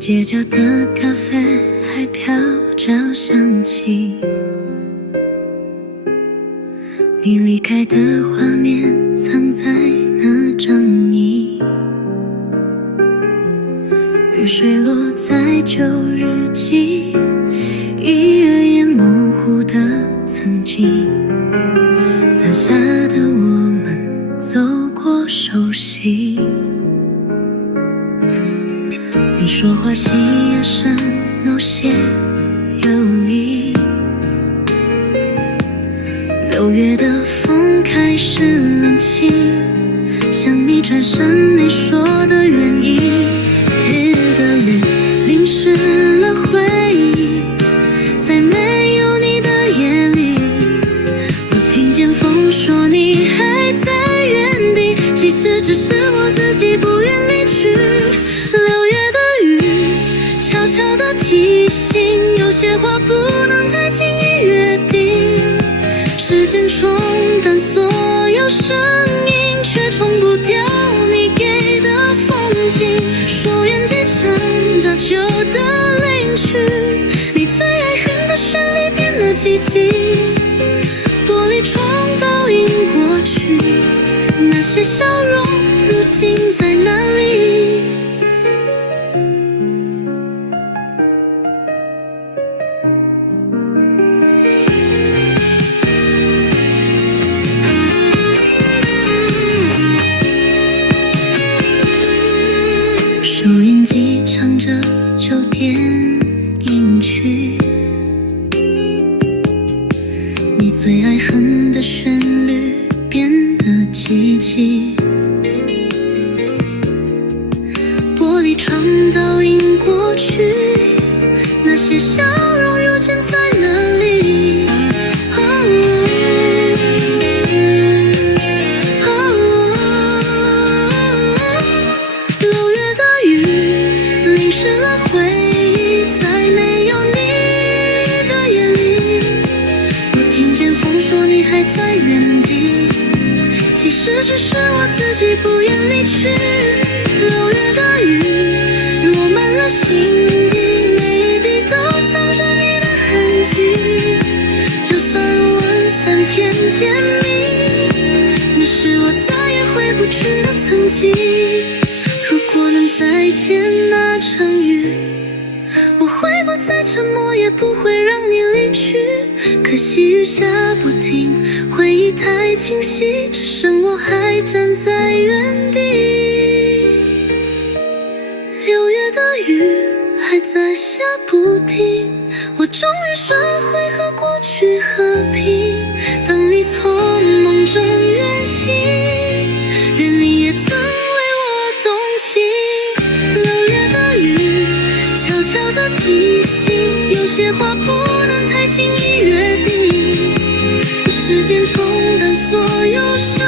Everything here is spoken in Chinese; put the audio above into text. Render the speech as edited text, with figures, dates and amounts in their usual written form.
街角的咖啡还飘着香气，你离开的画面藏在那张椅，雨水落在旧日记，一跃也模糊的曾经，洒下的我们走过熟悉。你说话细眼神有些犹疑，6月的风开始冷清，像你转身没说的原因。日的雨淋湿了回忆，在没有你的夜里，我听见风说你还在原地，其实只是我自己不愿离去。6月的雨悄悄地提醒，有些话不能太轻易约定。时间冲淡所有声音，却冲不掉你给的风景。收音机唱着旧的领曲，你最爱恨的旋律变得寂静。玻璃窗倒映过去，那些笑容如今在哪里？收音机唱着旧电影曲，你最爱恨的旋律变得寂静。玻璃窗倒映过去，那些笑容如今在哪里？湿了回忆，在没有你的夜里，我听见风说你还在原地，其实只是我自己不愿离去。6月的雨落满了心底，每一滴都藏着你的痕迹。就算问3天见面，你是我再也回不去的曾经。如果能再见那场雨，我会不再沉默，也不会让你离去。可惜雨下不停，回忆太清晰，只剩我还站在原地。6月的雨还在下不停，我终于学会和过去和平。当你从梦中远行，愿你也曾悄悄地提醒，有些话不能太轻易约定。时间冲淡所有声